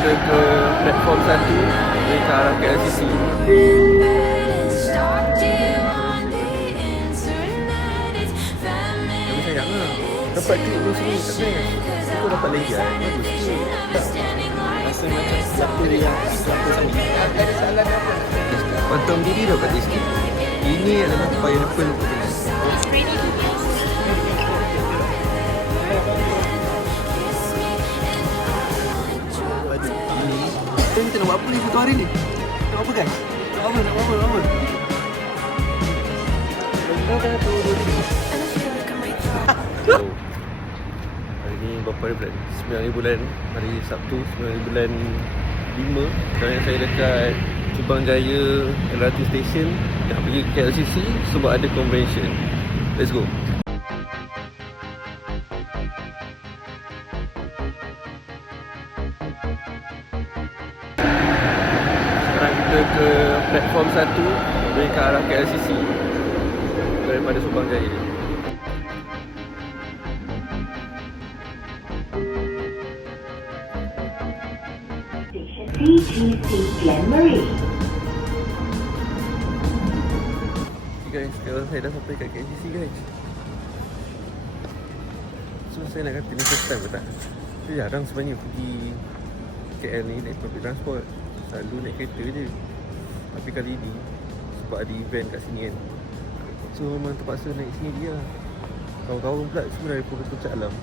kita ke platform 1 dari ke arah KLCC. Tapi sayang lah, dapat klik dulu sini tak best. Aku dapat lagi kan, bagus sikit. Rasa macam sesuatu yang sesuatu sama. Tak ada salah apa. Pantang diri dapat diskon. Ini adalah pineapple. Kita nak buat apa ni satu hari ni? Nak buat apa guys? Nak buat apa? Hari ni berapa hari bulan? 9 hari bulan. Hari Sabtu 9 hari bulan 5. Sekarang saya dekat Subang Jaya LRT Station. Nak pergi ke KLCC sebab ada convention. Let's go. Sekarang kita ke platform 1 dari ke arah KLCC daripada Subang Jaya. CTC Glen Marie. Okay guys, sekarang saya dah sampai kat KLCC guys. So saya nak kata ni first time ke tak? Saya jarang sebenarnya pergi KL ni naik public transport. Selalu naik kereta je. Tapi kali ni sebab ada event kat sini kan, so memang terpaksa naik sini dia. Kawan-kawan pula semua dari Puncak Alam.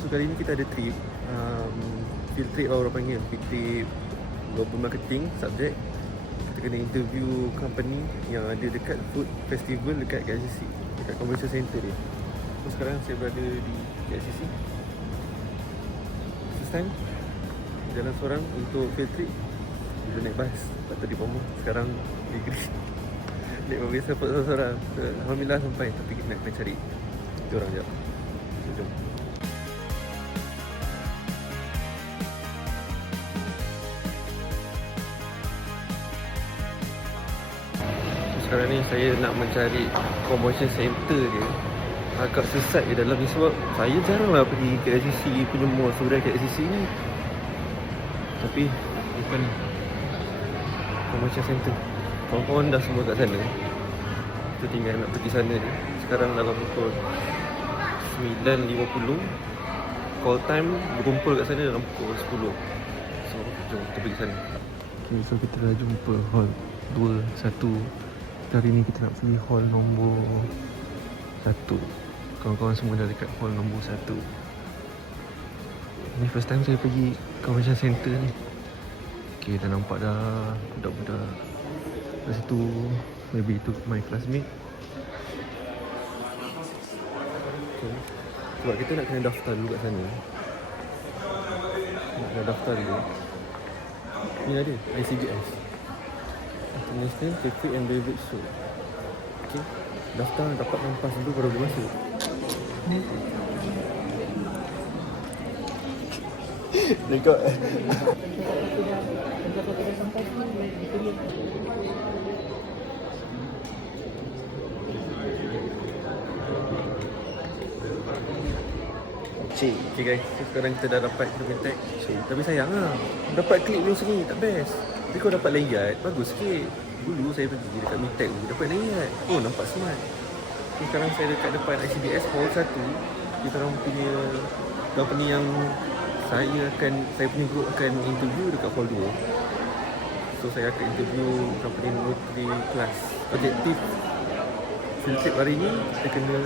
So kali ni kita ada trip, field trip lah orang panggil. Field trip global marketing subject. Kita kena interview company yang ada dekat food festival dekat KLCC, dekat convention center dia. So sekarang saya berada di KLCC. First time jalan seorang untuk field trip. Dulu naik bas, lepas tu di Pomo. Sekarang di Green. Naik bas biasa buat seorang-seorang. So, alhamdulillah sampai. Tapi kita nak kena cari diorang sekejap. So, jom. Sekarang ni saya nak mencari convention center dia. Agak sesat di dalam ni sebab saya jaranglah pergi ke KLCC punya mall sudah KLCC ni. Tapi bukan convention center. Kawan-kawan dah semua kat sana. Kita tinggal nak pergi sana je. Sekarang dalam pukul 9.50. Call time berkumpul kat sana dalam pukul 10. So jom kita pergi sana. Okay, so kita dah jumpa hall 21. Hari ni kita nak pergi hall nombor 1. Kawan-kawan semua dah dekat hall nombor 1. Ni first time saya pergi convention center ni. Okay, dah nampak dah budak-budak kat situ. Maybe itu my classmate. Okay. Sebab kita nak kena daftar dulu kat sana. Nak kena daftar dulu. Ni ada ICGS, International Cafe and Beverage Show. Okay, daftar, dapatkan pas dulu baru boleh masuk. Dekat okay guys, so sekarang kita dah dapat kita tag. Tapi sayang lah, dapat klik dulu sini tak best. Tapi kalau dapat layout, bagus sikit. Dulu saya pergi dekat Mitag dulu, dapat layout. Oh, nampak smart. Okay, sekarang saya dekat depan ICDS Hall 1. Kita orang punya company yang saya punya group akan interview dekat Hall 2. So saya akan interview company nombor 3 kelas. Objektif field trip hari ni, kita kena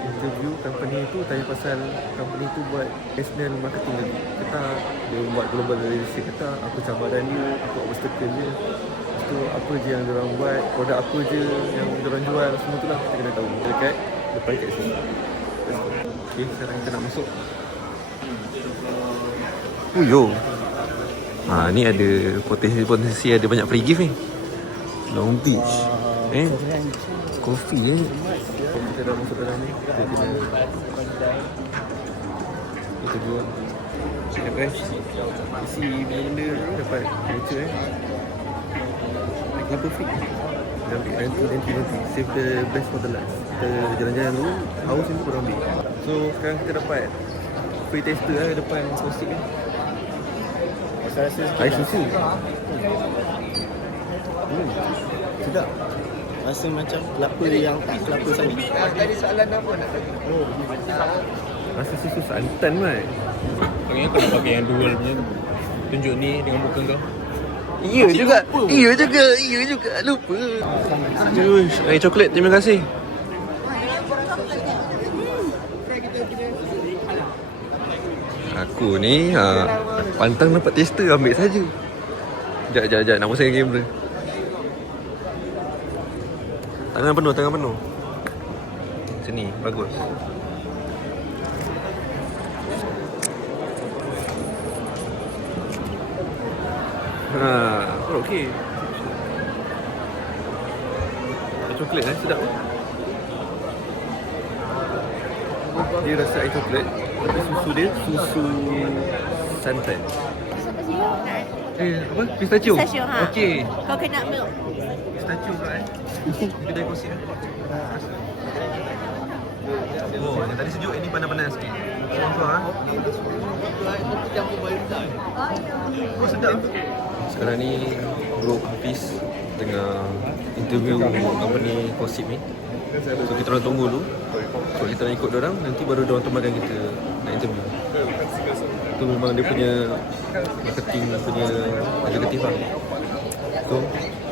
interview company tu, tanya pasal company tu buat national marketing lagi ke tak, dia buat global leadership ke tak, apa cabaran dia, apa obstacle dia, lepas tu apa je yang diorang buat, produk apa je yang diorang jual, semua tu lah kita kena tahu dekat depan kat sini. Okay, sekarang kita nak masuk. Yo. Ni ada potensi ada banyak free gift ni. Long Beach. Kopi ni. Kita dah masuk dalam ni. Kita kena kita buat check guys. Isi benda ni dapat voucher Like perfect. Nanti save the best for the last. Kita jalan-jalan dulu, haus ni korang ambil. So sekarang kita dapat free taster lah depan posting ni. Rasa-rasa sikit Air lah. susu. Sedap. Rasa macam kelapa yang tak kelapa sangat. Rasa susu santan kan. Kau kau nak pakai yang dual punya tu. Tunjuk ni dengan muka kau. Iya juga. Lupa. Aduh, air coklat. Terima kasih. Aku ni pantang dapat taster, ambil saja. Sekejap nak pasang kamera. Tangan penuh. Sini, bagus. Okey. Air coklat sedap ke? Dia rasa air coklat, tapi susu dia susu santan. Apa? Pistachio? Pistachio, ha. Okey. Coconut milk. Pistachio kan? Kedai kosi kan? Oh, yang tadi sejuk, ini panas-panas sikit. Tuan-tuan. Oh, sedap. Sekarang ni Bro Hafiz tengah interview company Kosip ni. So kita orang tunggu dulu. So kita nak ikut diorang, nanti baru diorang temankan kita nak interview. Itu memang dia punya marketing punya executive lah. So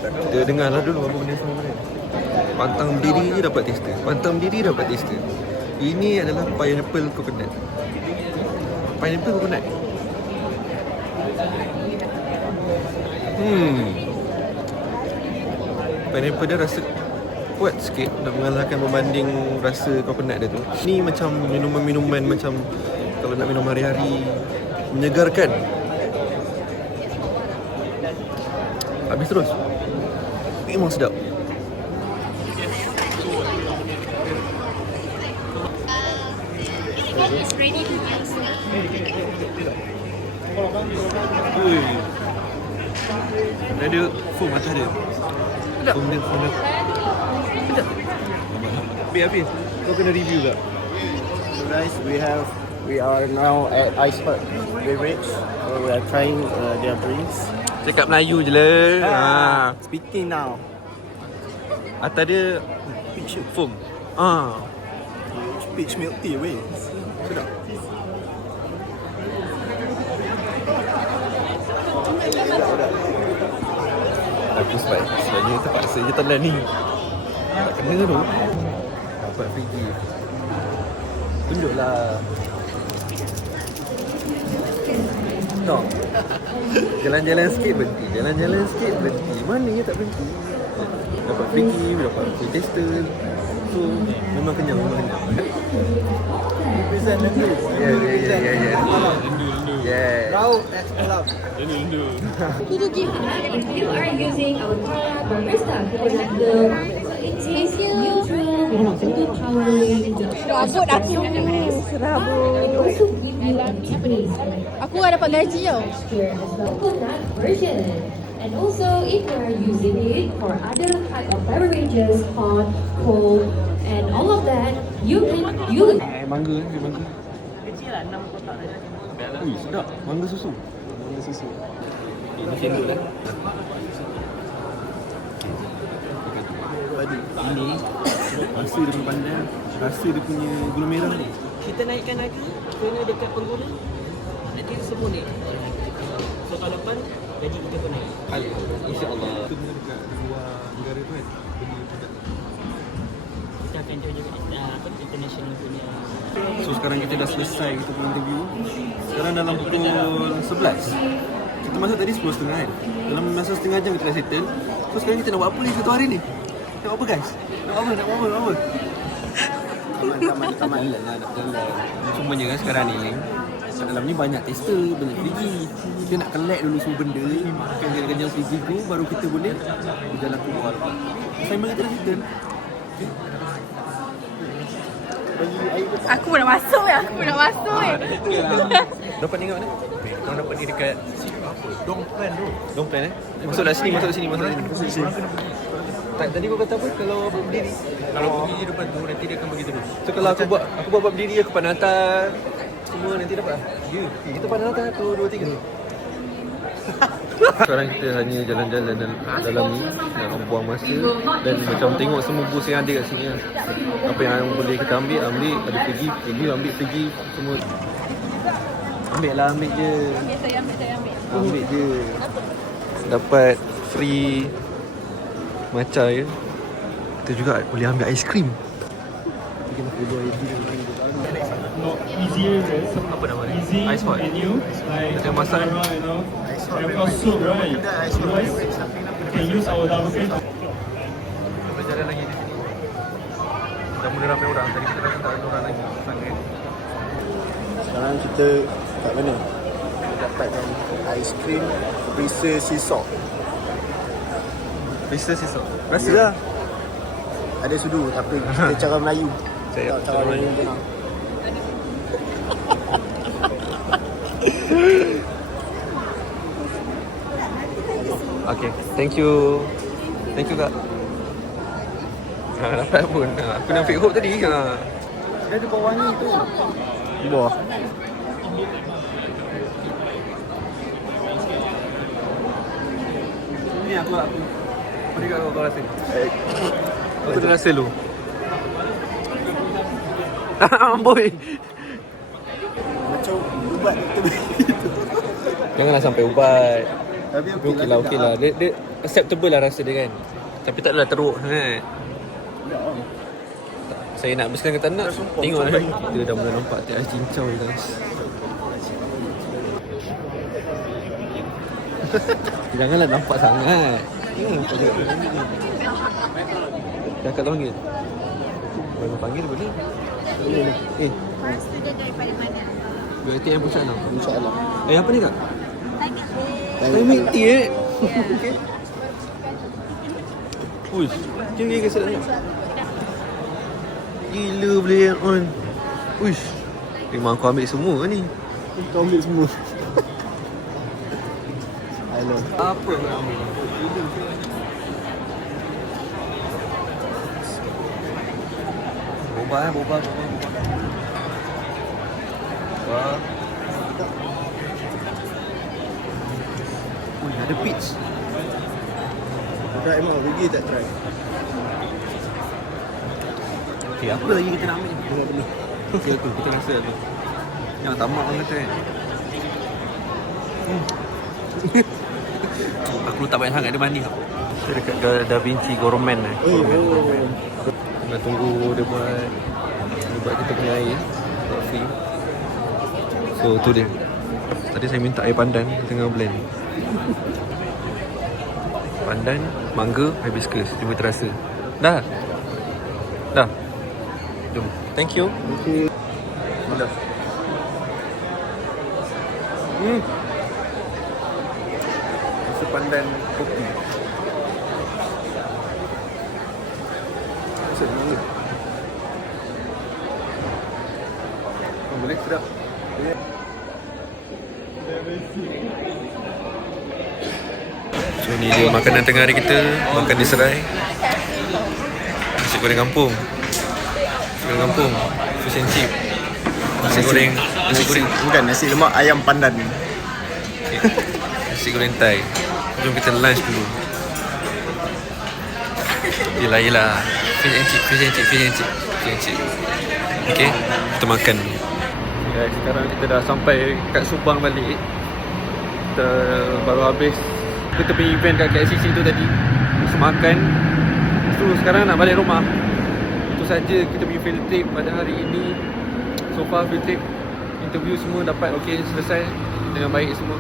kita dengar lah dulu apa benda sama dia. Pantang berdiri je dapat taster. Pantang berdiri dapat taster. Ini adalah pineapple coconut. Pineapple coconut. Pineapple dia rasa kuat sikit nak mengalahkan berbanding rasa coconut dia tu. Ni macam minuman-minuman macam kalau nak minum hari-hari, menyegarkan. Habis terus. Memang sedap. It's ready to use Ui. Ada foam atas dia. Foam dia. Sedap. Habis. Kau kena review tak? So guys, we are now at Iceberg Beverage. So we are trying their drinks. Cakap Melayu je lah. Speaking now. Atas dia peach foam. Peach milk tea weh. Sedap. Aku sebenarnya terpaksa je telan ni. Tak kena tu. Dapat Fiji. Tunjuklah. No. Jalan-jalan sikit berhenti. Jalan-jalan sikit berhenti. Mana je tak berhenti. Dapat Fiji, dapat free taster. So memang kenyang. Represent the news. Yeah. Yeah. Raut that's club. You are using our product Barista coconut milk. It tastes neutral and overpowering. Serabut aku. Serabut. Also give you a Japanese Aku dah dapat gaji tau. texture as the coconut version. And also, if you are using it for other type of beverages, hot, cold, and all of that, you can use. Mangga. Kecil lah, 6 kotak saja. Ui, sedap. Mangga susu. Ini sendok lah. Ini rasa dia punya pandan, rasa dia punya gula merah ni. Kita naikkan harga kerana dekat pengguna nanti semua naik. So tahun depan gaji kita pun naik. InsyaAllah. Itu benda dekat luar negara tu kan, beli produk. Kita akan join juga international punya. So sekarang kita dah selesai kita punya interview. Sekarang dalam pukul 11. Kita masuk tadi 10.30 kan. Dalam masa setengah jam kita dah settle. So sekarang kita nak buat apa lagi satu hari ni? Nak buat apa guys? Nak buat apa? Taman lah, nak jalan. Cumanya kan sekarang ni kat dalam ni banyak tester, banyak Fiji. Kita nak collect dulu semua benda, makan ganjang Fiji tu, baru kita boleh berjalan keluar. Assignment kita dah settle. Aku pun nak masuk ya. Dapat tengok ni? Kau dapat ni dekat apa? Dongplan eh? Masuklah sini. Tak, tadi kau kata apa kalau berdiri? Kalau berdiri depan tu nanti dia akan bagi terus. So kalau aku buat berdiri, aku pandang atas semua nanti dapat lah. Ya. Kita pandang atas 1, 2, 3. Sekarang kita hanya jalan-jalan dalam ni nak buang masa dan macam tengok semua bus yang ada kat sini lah. Apa yang boleh kita ambil, ada pergi, pergi semua. Ambil je. Ambil je. Dapat free matcha ya. Kita juga boleh ambil aiskrim. Kita nak buat easier, apa nama ni? easy Ice hot. menu. Like Kita masak. you know, and for soup, right? You can use our double cream. Kita jalan lagi di sini. Dah mula ramai orang. Tadi kita dah tak ada orang lagi. Sangat. Sekarang kita kat mana? Dapatkan aiskrim Brisa Sea Salt. Bisa sih so. Rasa lah. Ada sudu tapi kita cara Melayu. Saya Tak cara Melayu benar. Okay, thank you. Thank you kak. Dapat pun. Aku nak fake hope tadi. Dia ada bau wangi tu. Buah. Ni aku. Beri kat kau rasa. Aku dah rasa lu. Amboi. Macam ubat betul. Janganlah sampai ubat. Tapi Okey lah. Dia acceptable lah rasa dia kan. Tapi tak adalah teruk sangat. Saya nak berselang ke tak nak. Tengok lah. Kita dah mula nampak teh ais cincau ni guys. Janganlah nampak sangat. Jangan nampak sangat. Cakap panggil. Kalau panggil boleh. Boleh. Masa dia daripada mana? ATM pusat tau. InsyaAllah. Apa ni kak? Thai milk tea Okay. Uish, dia ke sedap ni. Gila boleh on. Uish. Memang aku ambil semua ni. Kau ambil semua. I love. Apa kau ambil? Boba. Wah. Ui, ada peach. Try mau pergi tak try. Okay, apa lagi kita nak ambil? Okay, tu kita rasa tu. Yang tamak orang kata kan. Aku letak banyak sangat, dia manis tau. Kita dekat Da Vinci Gourmet ni. Nak tunggu dia buat kita punya air free. So tu dia. Tadi saya minta air pandan, tengah blend. Pandan, mangga, hibiscus. Cuma terasa. Dah. Jom. Thank you. Dah. Rasa pandan kopi. Sedap banget. Boleh sedap. So ni dia makanan tengah hari kita. Makan di serai. Nasi goreng kampung. Fish and chip. Nasi goreng. Bukan nasi lemak ayam pandan. Okay. Nasi goreng Thai. Jom kita lunch dulu. Yelah. Fish and chip. Okay, kita makan. Guys, sekarang kita dah sampai kat Subang balik. Kita baru habis kita punya event kat KLCC tu tadi. Terus makan. So sekarang nak balik rumah. Itu saja kita punya field trip pada hari ini. So far field trip, interview semua dapat okey, selesai dengan baik semua.